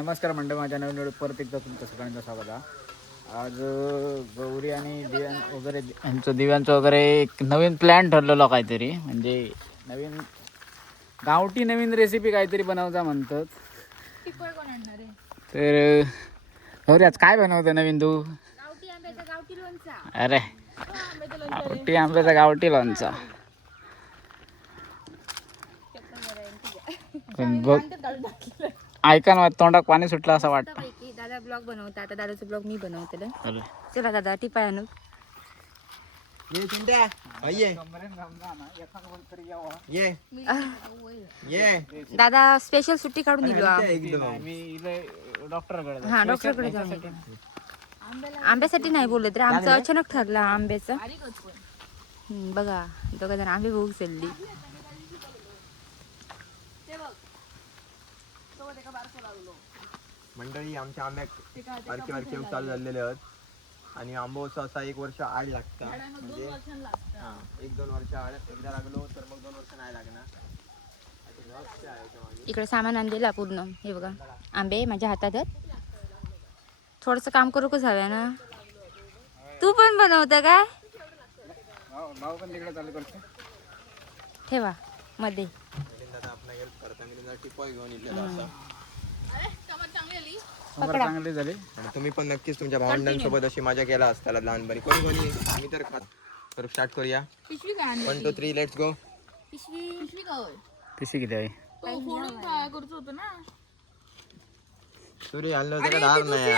नमस्कार मंडळ, माझ्या नवीन व्हिडिओ परत एकदा तुमचं सगळ्यांचं स्वागत आहे. आज गौरी आणि दिव्यांचं वगैरे एक नवीन प्लॅन ठरलेला काहीतरी, म्हणजे गावठी नवीन रेसिपी काहीतरी बनवता म्हणतात. तर गौरी आज काय बनवतं नवीन तू? अरे गावठी आंब्याचा गावठी लोणचा. ऐका ना, तोंडात पाणी सुटलं असं वाटतं. दादा ब्लॉग बनवता, आता दादाचा ब्लॉग मी बनवते. चला दादा टिपा आणू. दादा स्पेशल सुट्टी काढून दिलो. डॉक्टरकडे जाऊन येतो. आंब्यासाठी नाही बोलत रे, आमचं अचानक ठरलं आंब्याचं. बघा दोघं जण आंबे बघू चालली. मंडळी आमच्या आंब्याक बारके बारके चालू झालेले आहेत आणि आंबोचा असा 1 वर्ष आड लागता, म्हणजे 1-2 वर्ष आड एकदा लागलो तर मग 2 वर्ष नाही लागणार. इकडे सामान आणलेलं पूर्ण. हे बघा आंबे माझ्या हातात आहेत. थोडस काम करू का हव्या ना. तू पण बनवता काय? ठेवा मध्ये. चांगली झाली. तुम्ही पण नक्कीच तुमच्या भावंडांसोबत अशी मजा केला असताना लहानपणी. कोणी आम्ही तर खात. तर स्टार्ट करूया. 1 2 3 लेट्स गो. पिशी किती आहे? सूर्य हल्लो त्याला धार नाही.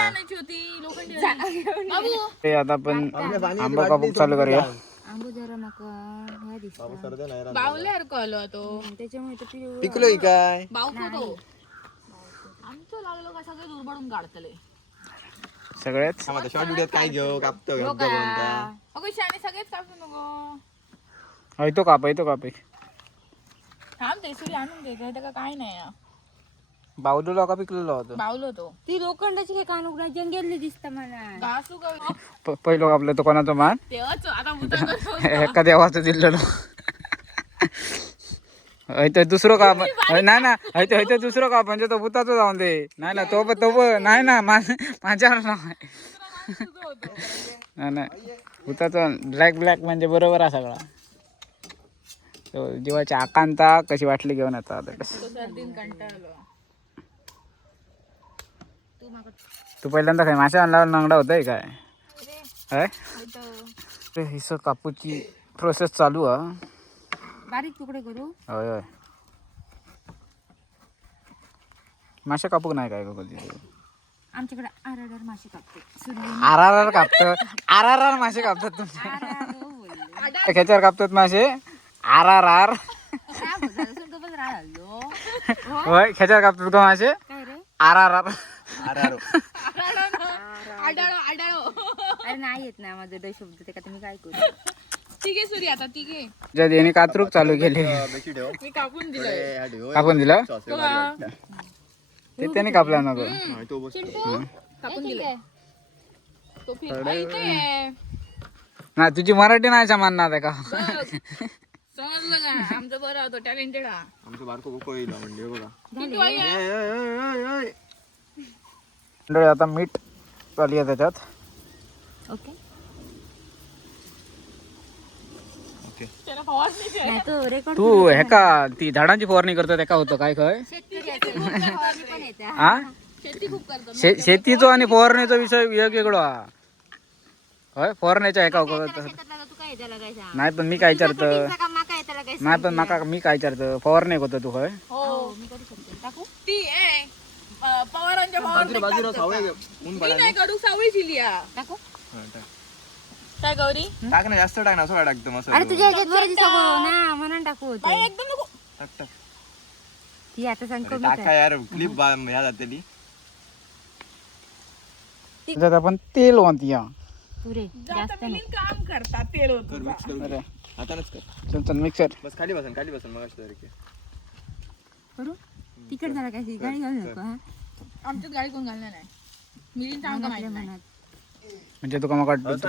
ते आता आपण आंबा कापूक चालू करूया. आंबो जरा नका बाबू सरदे नाही रा. बावल्यासारखं आलो तो. त्याच्यामुळे तो पिवळा पिकलोय काय? बावतो आमचं लागलं का सगळे दुर्बडून काढतले. सगळेच शॉर्ट व्हिडिओत काय घेऊ कापतो म्हणता. अगं शाने सगळेच कापू नको. हयतो काप थांब ते सूर्य आणून दे का काय नाही ना. बावलो का पिकलेलो होतो. बावलो तो ती लोखंडाची काय कानूक जंगल दिसत मला. घासू का पहिलं कापलं तो कोणाचा मान तेव्हाच आता मुद्दा करतो. एका देवाचं दिलेलं. हयतो दुसरं का नाही ना, हयतो दुसरं का म्हणजे तो भूताचं जाऊन दे. नाही ना तो नाही ना माझ्यावर नाही भूताचं ब्लॅक म्हणजे बरोबर आहे सगळा. तो जीवाची आकांता कशी वाटली घेऊन येतो आता. सर्दीन कंटाळलो. तू पहिल्यांदा काय मासे आणला नांगडा होताय काय? हिस्सा कापूची प्रोसेस चालू आहे. बारीक तुकडे करू. होय मासे कापूक नाही काय कधी? आमच्याकडे आरआर मासे कापते. आर कापतात. मासे कापतात तुमच्या खेच्यावर कापतात मासे. आर होय खेच्यावर कापतात का मासे? काय रे? आर अरे नाही येत ना माझं शब्द ते का तुम्ही काय करू. ठीक आहे सूर्य आता ठीक आहे. ज्याने कातरूक चालू केली. मी कापून दिलं. कापून दिलं ते त्याने कापला नको. कापून दिलं. तो फिर ना तुझी मराठी नाही सामानणार का? समजलं का? आमचं बरं होतं टॅलेंटेड. आमचं बारको कोळीला म्हणजे बघा. आता मीठ चालू आहे त्याच्यात. ओके. त्याला फवारणी नाही तो रेकॉर्ड तू हे का ती झाडांची फवारणी करतो ते का होतं काय काय? पण येते. हा शेती खूप करतो. शेतीचो आणि फवारणीचा विषय वेगवेगळो हा. होय फवारण्याच्या एका शेतातला तू काय त्याला काय सांग. नाही पण मी काय विचारतो. माका येताला काय नाही पण माका मी काय विचारतो फवारणी होतो तू होय. हो मी करू शकते. टाकू. ती पवारांच्या मी नाही करू सावळी दिली. टाकू. काय गौरी टाक ना, जास्त टाक ना. सोडा टाकतो मसाला. अरे तुझ्या ह्याच्यात बरं दिसतो ना म्हणून टाकू होते. बाई एकदम नको. टाक टाक. ती आता सांग कमी टाका यार क्लिप ह्या जातेली. त्याच्यात आपण तेल वांतिया. पुरे जास्त नको. काम करतात तेल होतं. मिक्स करू. अरे हातानच कर. चल मिक्सर. बस खाली बसन मग अशी करू तिकड झाला काय गाडी घालू नको. हा आमच्यात गाडी कोण घालणार नाही. मिळून सांग का माहिती नाही. म्हणजे तुका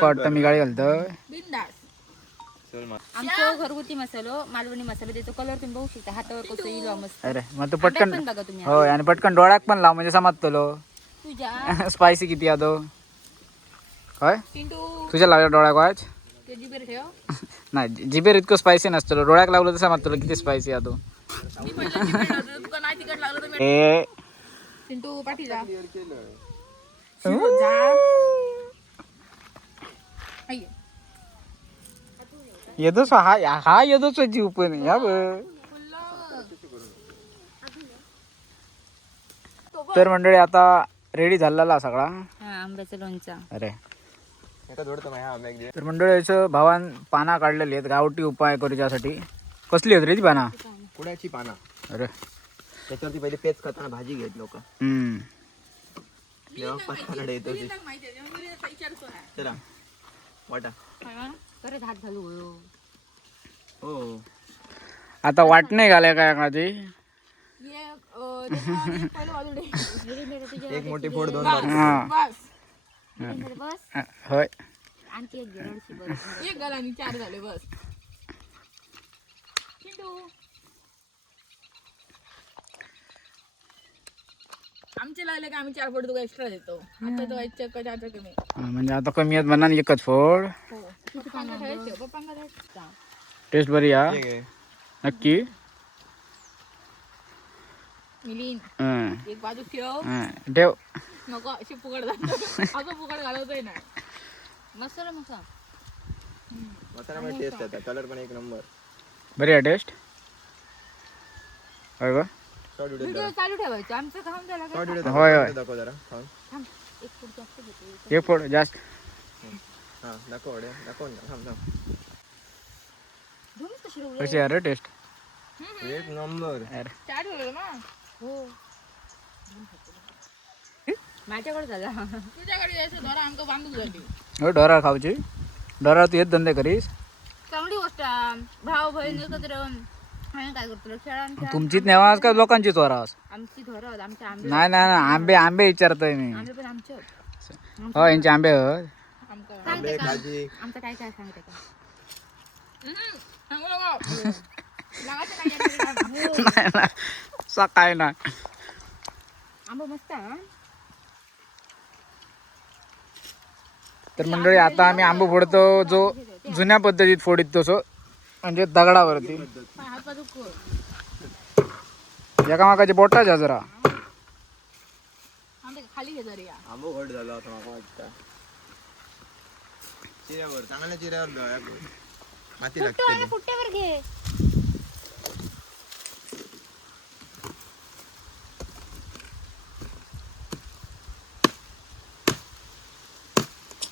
वाटतं मी गाडी घालतो. बिंदास चल मग. आमचं घरगुती मसालो मालवणी मसाला त्याचा कलर तुम्ही बघू शकता हातावर कसं येईल मस्त. अरे मग तू आंब्यात पटकन पण बघा तुम्ही होय आणि पटकन डोळ्यात पण लाव म्हणजे समजतलो तुझ्या स्पायसी किती आहे तो काय पिंटू तुझ्या लागल्या डोळ्याक वाच ते जिबेर ठेव. नाही जिबेर इतकं स्पायसी नसतं डोळ्याक लागलं तर समजतलो किती स्पायसी आहे तो मी पहिलं जिबेर ठेवतो, तुका नाही तिकट लागलं तर मी- ए पिंटू पाठी जा. आई. येतोच हा येतोच जीव पण या तर मंडळी आता रेडी झालेला सगळा हा आंब्याचं लोणचा. अरे एका जोडतो माझ्या आंबे एक दे. तर मंडळीचं भावान पाना काढलेली आहेत गावठी उपाय करूच्यासाठी कसली आहेत रे ती पाना कुड्याची पाना अरे त्याच्यावरती पहिले पेच करताना भाजी घेत लोक जेव्हा पत्ता येतो ते. माहिती आहे, मी विचारतो ना. चला वाटा परत हात घालू हो. हो आता वाट नाही घालाय काय एखादी ये, ते पहिलं बाजू दे. एक मोठी फोड दोन बाजू. हा बस बस होय आणखी एक गिरणची बरं. एक गलानी 4 झाले बस. पिंटू आमचे लागले का आम्ही 4 फोड तुला एक्स्ट्रा देतो. आता तो 1 चक्क 4 चक्क मी. म्हणजे आता कमी आहेत म्हणा एकच फोड हो पप्पांना ठेवायचे, पप्पांना ठेवायचे. टेस्ट बरी या ठीक आहे. नक्की मिलिंद हं, एक बाजू ठेव. हं. ठेव नको अशी फुकट जातो. अगं फुकट घालवतोय ना. मसाला मसा मसाला मध्ये टेस्ट येतात कलर पण एक नंबर. बरी आहे टेस्ट होय का शॉर्ट व्हिडिओ व्हिडिओ चालू ठेवायचं आमचं खाऊन झाला का? शॉर्ट व्हिडिओ होय, होय. दाखव जरा खाऊन. थांब एक फूट जास्त घेतो. एक फोड जास्त हा दाखव अडे दाखव ना थांब थांब. दोन्ही कशी रवलं? कशी आहे रे टेस्ट एक नंबर. अरे 4 ठेवलं ना. हो माझ्याकडे झाला. तुझ्याकडे यायचं धरा आमचं बांधून झाली. हो डोरा खाऊची डोरा तू येत धंदे करीस चांगली गोष्ट आहे. भाऊ बहीण एकत्र आम्ही काय करतो खेळा तुमचीच नेवास का लोकांचीच वरास आमची धरत आमचे आंबे नाही नाही नाही, आंबे आंबे विचारतोय मी आंबे पण आमचे हो यांचे आंबे आहेत आमचं आंबे भाजी आमचं काय काय सांगते का सांगू नको. लागायचं नाही याच्याकडे. नाही नाही सकाळी नाही आंबा मस्त आहे. तर मंडळी आता आम्ही आंबे फोडतो जो जुन्या पद्धतीत फोडीत तसो म्हणजे दगडावरती पाय हात पाय दुखतो. एका मागाची बोटा जा जरा आमच्या खाली घे जरी या. आंबो घट झाला होता मला वाटतं. चिऱ्यावर चांगल्या चिऱ्यावर लावा. माती लागते. फुट्ट्यावर घे.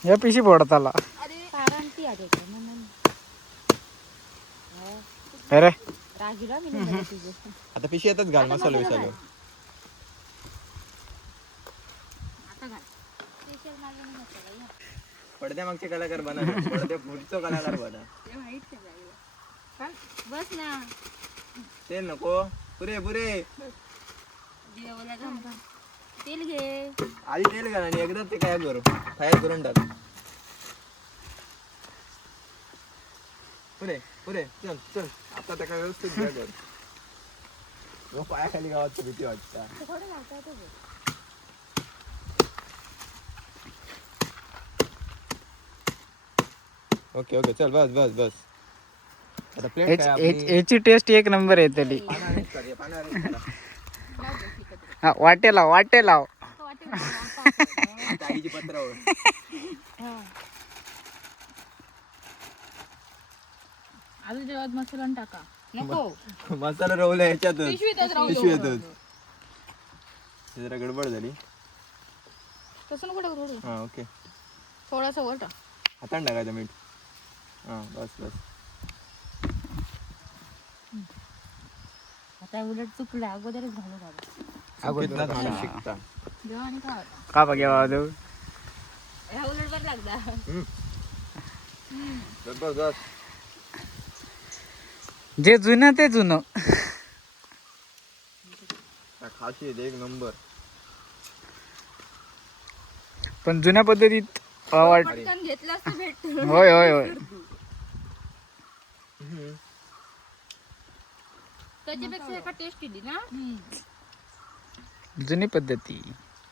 या पिशी फोडत आला पारांती आले का? म्हणून अरे रागीला मी नाही बघत तुझं. आता पिशी येतच घाल मसाला विसालो. आता घाल. स्पेशल मालवणी मसाला या. पडद्या मागचे कलाकार बना पडद्या पुढचं कलाकार बना. ते माहित नाही जायला. बस ना ते नको पुरे पुरे देवाला थांब. तेल घे. आधी तेल घाल आणि एकदा ते काय करू तयार करून टाक. पुरे पुरे चल चल आता त्या काय व्यवस्थित घ्या कर. व पायाखाली गावात भीती वाटता. थोडं घालता येतं बघ. ओके ओके चल बस बस बस. आता प्लेट काय आपली याची टेस्ट एक नंबर आहे तरी पानावरच कर, पानावरच करा. हा वाटे लाव वाटे लाव ताईची पत्रावर अजून जेव्हा मसाला आणि टाका. नको मसाला रवला ह्याच्यातच पिशवीतच राहू दे. पिशवीतच. ते जरा गडबड झाली. तसं नको टाकू थोडं. हा ओके थोडासा वर टाक. हातान टाकायचं मीठ. हा बस बस. आता उलट चुकलं अगोदरच घालू घालू. चुकीतला माणूस शिकता. जेव्हा आणि खा. का बघ तू ह्या उलट बरं लागला. जबरदस्त. जे जुनं ते जुनं खाशी एक नंबर. पण जुन्या पद्धतीत वाट पटकन घेतलास तर भेटतो. होय होय होय त्याच्यापेक्षा एका टेस्ट दिली ना. जुनी पद्धती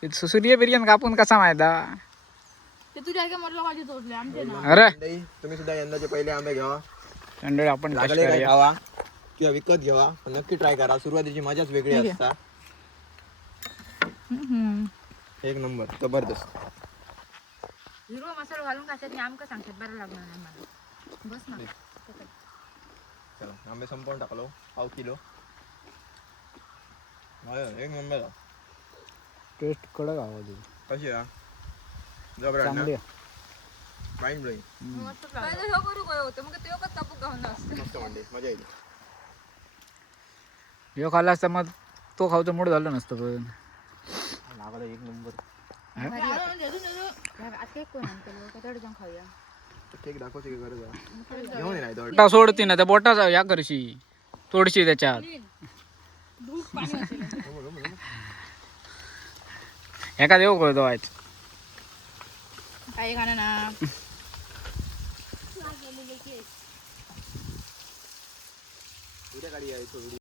सूर्य बिर्याणी कापून कसा माहिता ते तुझ्या काय मला माझी तोडले आमचे ना. अरे मंडळी, तुम्ही सुद्धा यंदाचे पहिले आंबे घ्यावा, मंडळी आपण test लागले काय करूया. खावा किंवा विकत घ्यावा, पण नक्की ट्राय करा. सुरुवातीची मजाच वेगळी असता. एक नंबर जबरदस्त. हिरवा मसाला घालून खायचं आमका सांगतात बरं लागणार नाही मला. बस ना. चला आंबे संपवून टाकलो, पाव किलो. एक नंबर. टेस्ट कडक आवाज येतो. कशी आहे जबरदस्त चांगली ना? आहे. Mind blowing. पहिलं ह्यो करू काय होतं मग ते कसं कापूक घालून असतं. मस्त म्हणजे मजा येईल. ह्यो खाल्ला असता मग तो खाऊचं मूड झालं नसतं पण लागला एक नंबर. आता एक कोण आणतो का तेवढं जाऊन खाऊया. केक दाखवायची काय गरज आहे? घेऊन ये नाही तर. बोटा सोडती ना त्या बोटाचा या करशी तोडशी त्याच्यात दूध पाणी असेल. एका देऊ कळतो व्हायचं काही खाणं ना. उद्या गाडी यायचो.